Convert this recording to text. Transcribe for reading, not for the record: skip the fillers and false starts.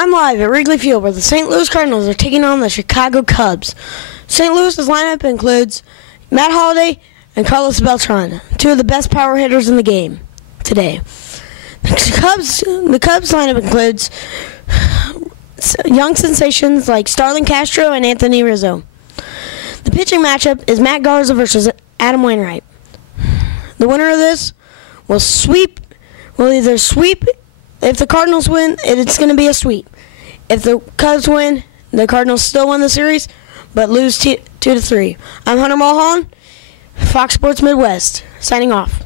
I'm live at Wrigley Field where the St. Louis Cardinals are taking on the Chicago Cubs. St. Louis's lineup includes Matt Holliday and Carlos Beltran, two of the best power hitters in the game today. The Cubs lineup includes young sensations like Starlin Castro and Anthony Rizzo. The pitching matchup is Matt Garza versus Adam Wainwright. The winner of this will either sweep. If the Cardinals win, it's going to be a sweep. If the Cubs win, the Cardinals still win the series, but lose 2-3. I'm Hunter Mulholland, Fox Sports Midwest, signing off.